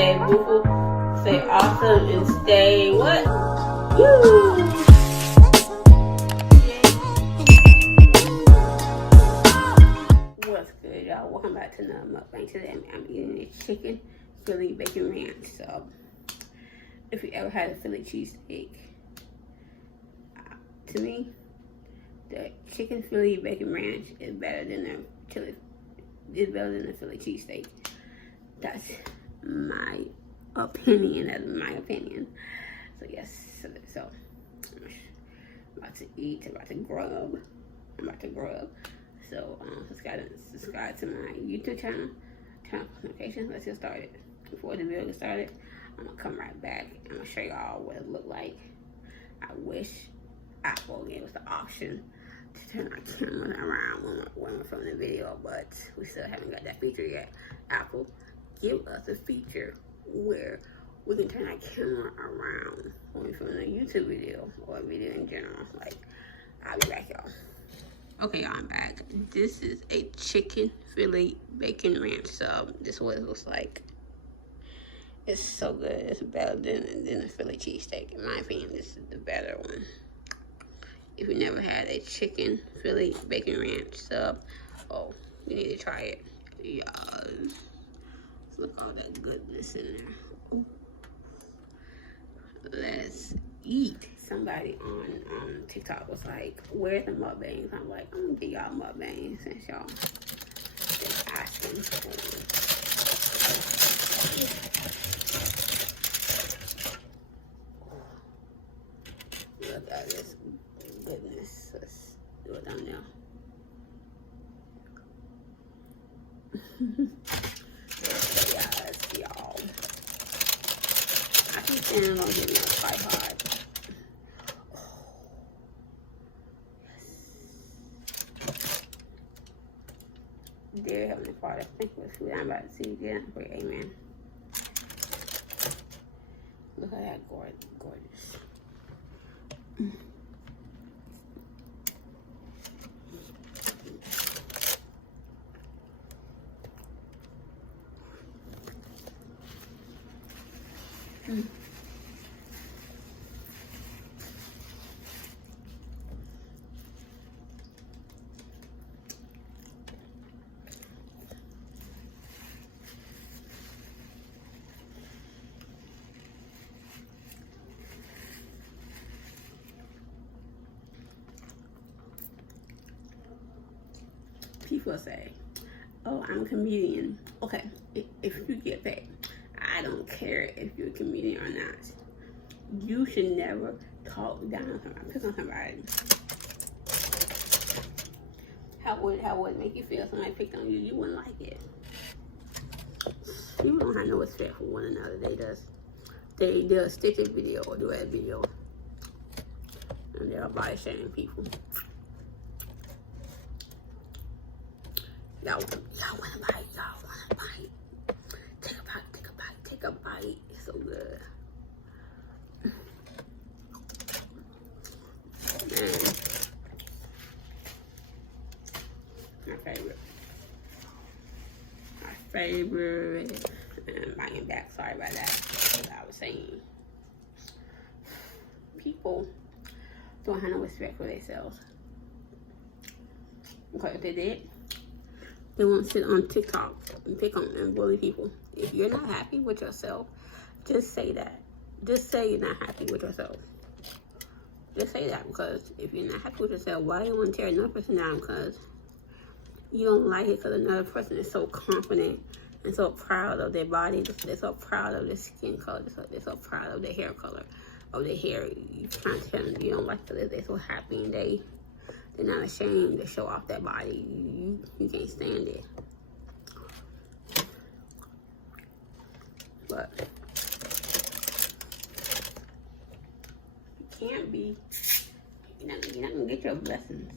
stay beautiful, stay awesome, and stay what? You. What's good, y'all? Welcome back to another mukbang. Today I'm eating a chicken Philly bacon ranch. So, if you ever had a Philly cheesesteak, to me, the chicken Philly bacon ranch is better than the Philly cheesesteak. That's my opinion. So yes, so I'm about to eat. I'm about to grub. So subscribe to my YouTube channel. Turn on notifications. Let's get started. Before the video gets started, I'm gonna come right back. I'm gonna show y'all what it looked like. I wish Apple gave us the option to turn our camera around when we're filming the video, but we still haven't got that feature yet. Apple, give us a feature where we can turn our camera around when we film a YouTube video or a video in general. Like, I'll be back, y'all. Okay, y'all, I'm back. This is a chicken Philly bacon ranch sub. This is what it looks like. It's so good. It's better than a Philly cheesesteak. In my opinion, this is the better one. If you never had a chicken Philly bacon ranch sub, oh, you need to try it. Yes. Look all that goodness in there. Ooh. Let's eat. Somebody on TikTok was like, where's the mukbangs? I'm like, I'm gonna get y'all mukbangs since y'all been asking for them. Look at this goodness. Let's do it down there. Yes, y'all. I keep saying I'm gonna get me a tripod. Dear Heavenly Father, thank you for food I'm about to see again. Pray, amen. Look at that gorgeous. People say, oh, I'm a comedian. Okay, if you get paid, I don't care if you're a comedian or not. You should never talk down on somebody, pick on somebody. How would it make you feel if somebody picked on you? You wouldn't like it. People don't have no respect for one another. They'll stick a video or do a video, and they're body shaming people. Y'all wanna bite? Take a bite. It's so good. Man. My favorite. And biting back, sorry about that. What I was saying. People don't have no respect for themselves. Okay, if they did, they won't sit on TikTok and pick on and bully people. If you're not happy with yourself, just say that. Just say you're not happy with yourself. Just say that, because if you're not happy with yourself, why do you want to tear another person down? Because you don't like it because another person is so confident and so proud of their body. They're so proud of their skin color. They're so proud of their hair color, of their hair. You trying to tell them you don't like it. They're so happy and they're not ashamed to show off that body. You can't stand it. But you can't be. You're not gonna get your blessings.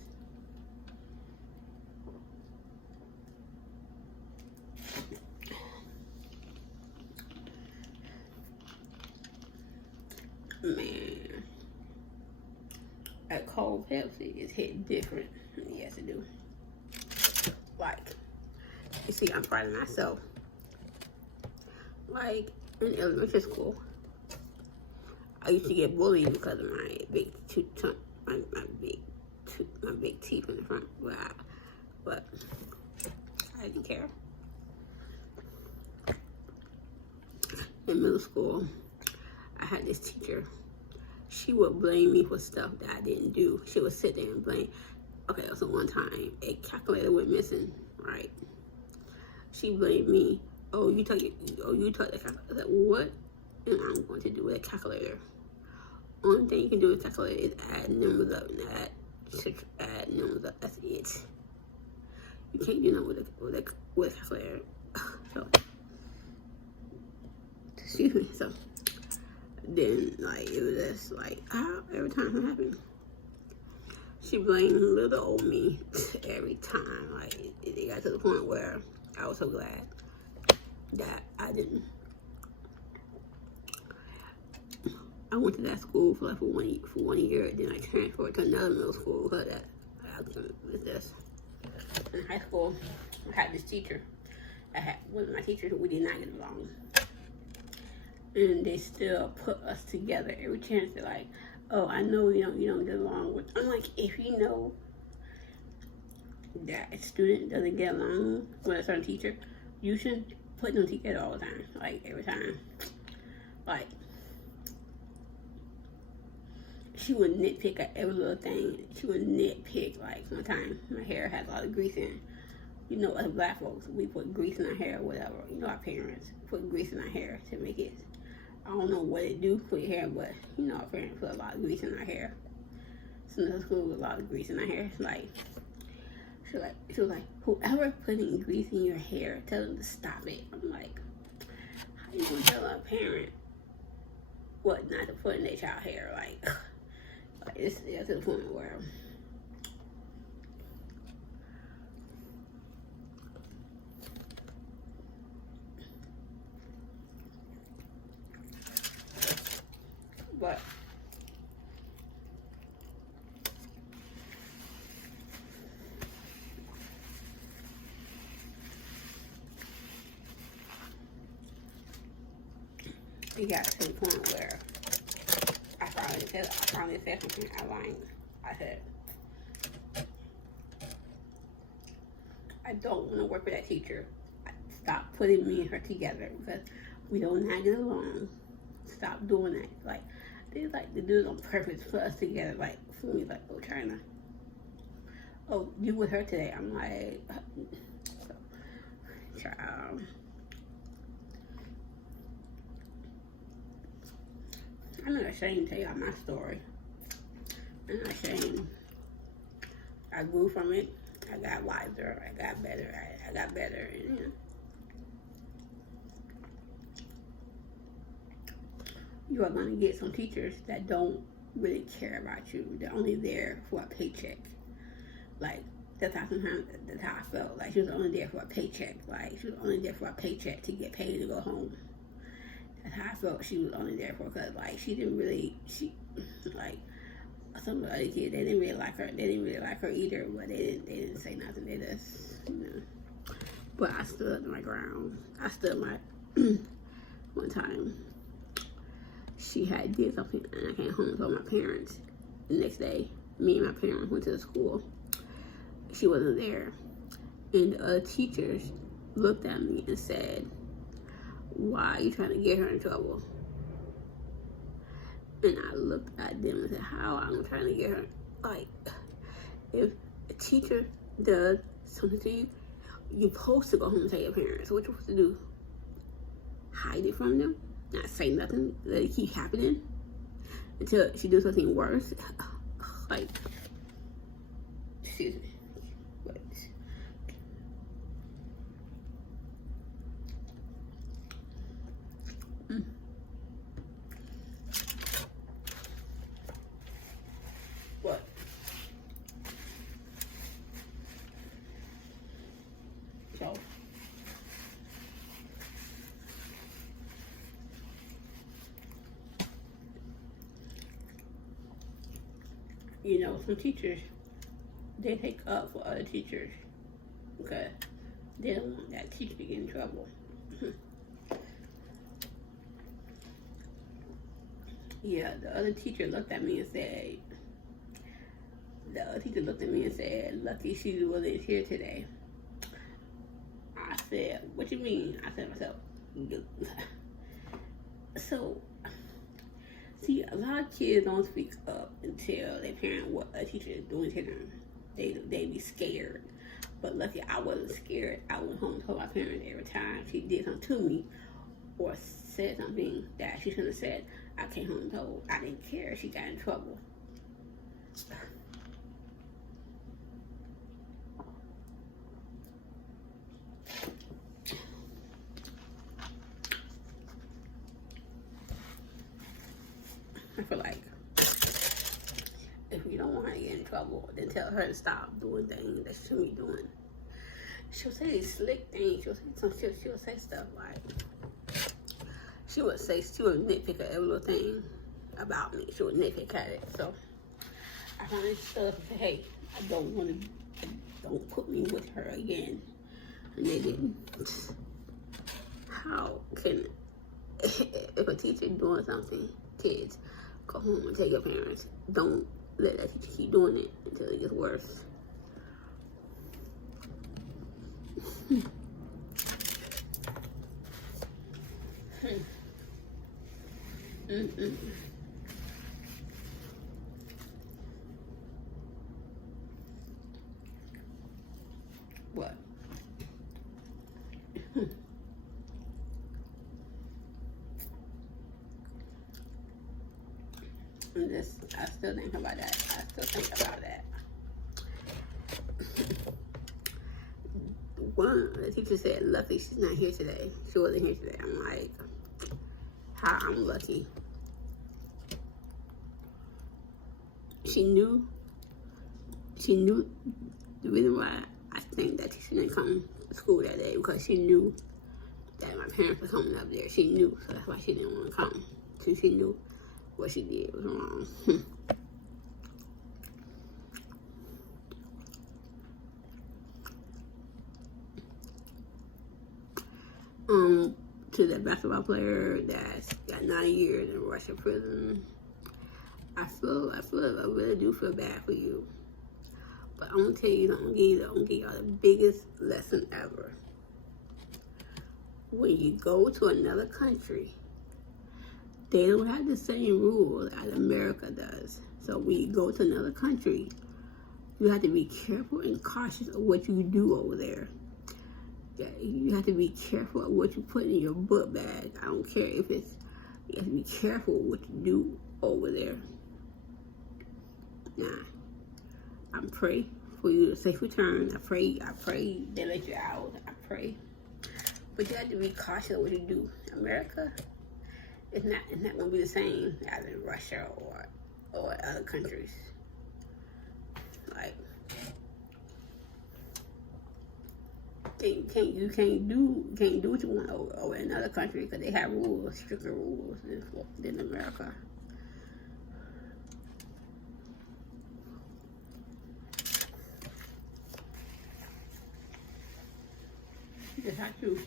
Man, a cold Pepsi is hit different. Yes, it do. Like, you see, I'm proud of myself. Like, in elementary school, I used to get bullied because of my big my big teeth in the front. But I didn't care. In middle school, I had this teacher. She would blame me for stuff that I didn't do. She would sit there and blame. Okay, so one time a calculator went missing, right? She blamed me. Oh, you took the calculator. I said, what am I going to do with a calculator? Only thing you can do with a calculator is add numbers up and add numbers up. That's it. You can't do nothing with a calculator. So, excuse me. So then, like, it was just like, every time it happened, she blamed little old me every time. Like, it got to the point where I was so glad that I didn't. I went to that school for 1 year, then I transferred to another middle school because with this. In high school, I had this teacher. I had one of my teachers, we did not get along. And they still put us together every chance. They're like, oh, I know you don't get along with. I'm like, if you know that a student doesn't get along with a certain teacher, you shouldn't put them together all the time. Like, every time. Like, she would nitpick at every little thing. She would nitpick. Like, one time, my hair had a lot of grease in it. You know, as black folks, we put grease in our hair or whatever. You know, our parents put grease in our hair to make it, I don't know what it do for your hair, but, you know, our parents put a lot of grease in our hair. So in school with a lot of grease in our hair. Like, she was like, whoever putting grease in your hair, tell them to stop it. I'm like, how you gonna tell a parent what not to put in their child hair? Like it's to the point where but it got to the point where I finally said something I said, I don't want to work with that teacher. Stop putting me and her together because we don't not get along. Stop doing that. Like, they like to do it on purpose for us together. Like, for me, like, oh, China. Oh, you with her today? I'm like, child. I'm not ashamed to tell y'all my story. I'm not ashamed. I grew from it. I got wiser. I got better. I got better. And, you know. You are going to get some teachers that don't really care about you. They're only there for a paycheck. Like, that's how I felt. Like, she was only there for a paycheck. Like, she was only there for a paycheck to get paid to go home. That's how I felt she was only there for, because, like, like, some of the other kids, they didn't really like her. They didn't really like her either, but they didn't say nothing. They just, you know. But I stood my ground. I stood my, one time, she had did something, and I came home and told my parents. The next day, me and my parents went to the school. She wasn't there. And the other teachers looked at me and said, why are you trying to get her in trouble? And I looked at them and said, how I'm trying to get her? Like, if a teacher does something to you, you're supposed to go home and tell your parents. So what you're supposed to do? Hide it from them? Not say nothing? Let it keep happening? Until she does something worse? Like, excuse me. But, what? So, you know, some teachers, they take up for other teachers because they don't want that teacher to get in trouble. Yeah, the other teacher looked at me and said, lucky she wasn't here today. I said, what you mean? I said to myself, so, see, a lot of kids don't speak up and tell their parent what a teacher is doing to them. They be scared. But lucky I wasn't scared. I went home and told my parents every time she did something to me or said something that she shouldn't have said. I came home and told. I didn't care. She got in trouble. I feel like if you don't want her to get in trouble, then tell her to stop doing things that she shouldn't be doing. She'll say these slick things. She'll say some shit. She'll say stuff like she would nitpick at every little thing about me. She would nitpick at it. So I finally stood up and said, "Hey, don't put me with her again." And they didn't. How can if a teacher doing something, kids go home and tell your parents. Don't let that teacher keep doing it until it gets worse. What? I still think about that. The teacher said, lucky she's not here today. She wasn't here today. I'm like, how I'm lucky. She knew the reason why I think that teacher didn't come to school that day, because she knew that my parents were coming up there. She knew, so that's why she didn't want to come. So she knew what she did was wrong. To the basketball player that got 9 years in Russia prison, I really do feel bad for you. But I'm gonna tell you something. I'm gonna give y'all the biggest lesson ever. When you go to another country, they don't have the same rules as America does. So when you go to another country, you have to be careful and cautious of what you do over there. Yeah, you have to be careful of what you put in your book bag. I don't care if it's, you have to be careful what you do over there. Nah, I pray for you to safe return. I pray they let you out. I pray. But you have to be cautious of what you do. America, it's not gonna be the same as in Russia or other countries. Like, you can't do what you want over in another country, because they have rules, stricter rules than America. You just have to.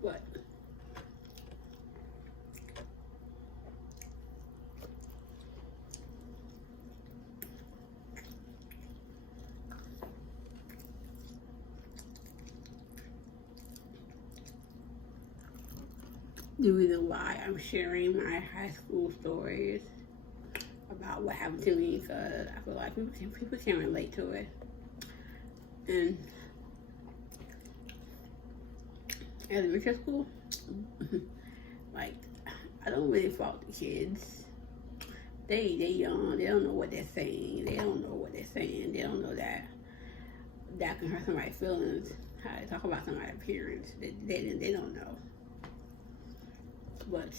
What? The reason why I'm sharing my high school stories about what happened to me, because I feel like people can relate to it. And elementary school, like, I don't really fault the kids. They young, they don't know what they're saying. They don't know that can hurt somebody's feelings. How to talk about somebody's appearance. They don't know. But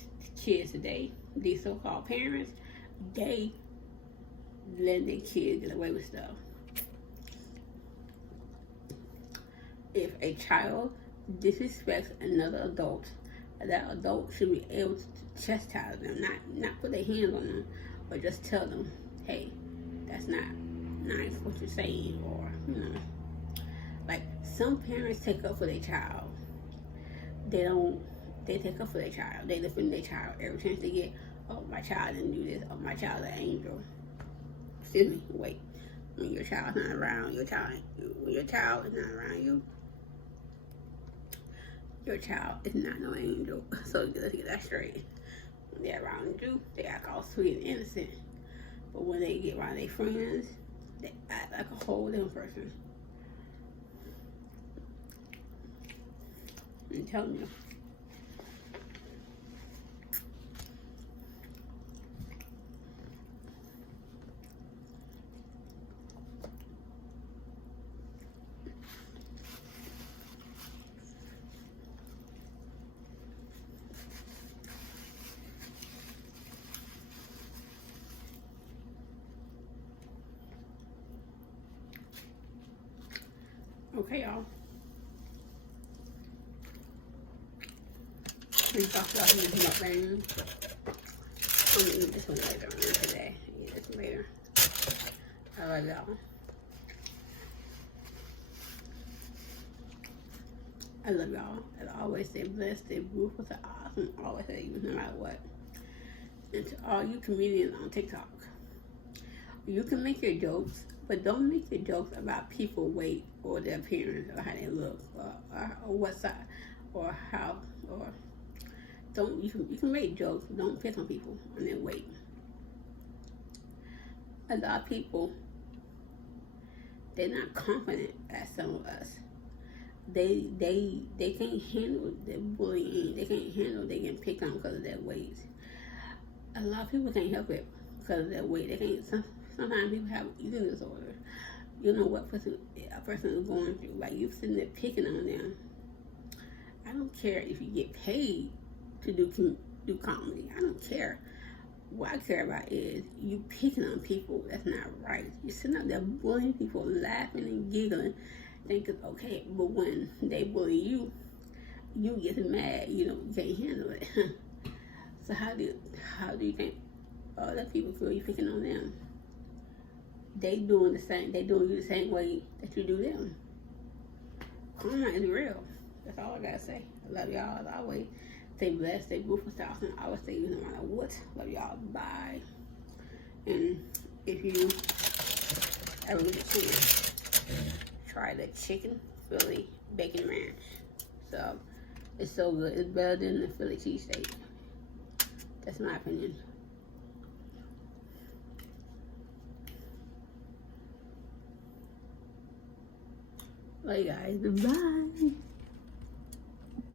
kids today, these so-called parents, they let their kids get away with stuff. If a child disrespects another adult, that adult should be able to chastise them, not put their hands on them, but just tell them, hey, that's not nice what you're saying, or like some parents take up for their child. They take up for their child. They defend their child every chance they get. Oh, my child didn't do this. Oh, my child's an angel. Excuse me, wait. When your child's not around, when your child is not around you, your child is not no angel. So let's get that straight. When they're around you, they act all sweet and innocent. But when they get around their friends, they act like a whole different person. I'm telling you. Okay, y'all. We talked about this mukbang. I'm gonna eat this one later on today. Eat this later. I love y'all. I love y'all. As always, stay blessed, stay beautiful, stay awesome. Always say you no matter what. And to all you comedians on TikTok, you can make your jokes, but don't make your jokes about people's weight or their appearance or how they look or what size or how or don't. You can make jokes, but don't pick on people on their weight. A lot of people, they're not confident as some of us. They can't handle the bullying. They can't handle they getting picked on because of their weight. A lot of people can't help it because of their weight. They can't. Sometimes people have eating disorders. You know what a person is going through. Like you sitting there picking on them. I don't care if you get paid to do comedy. I don't care. What I care about is you picking on people. That's not right. You're sitting up there bullying people, laughing and giggling, thinking okay. But when they bully you, you get mad. You can't handle it. So how do you think other people feel you picking on them? They doing the same. They doing you the same way that you do them. Karma is real. That's all I gotta say. I love y'all as always. Stay blessed. Stay beautiful. Stay awesome. I always say you no matter what. Love y'all. Bye. And if you ever get a chance, try the chicken Philly bacon ranch. So it's so good. It's better than the Philly cheesesteak. That's my opinion. Bye guys. Bye.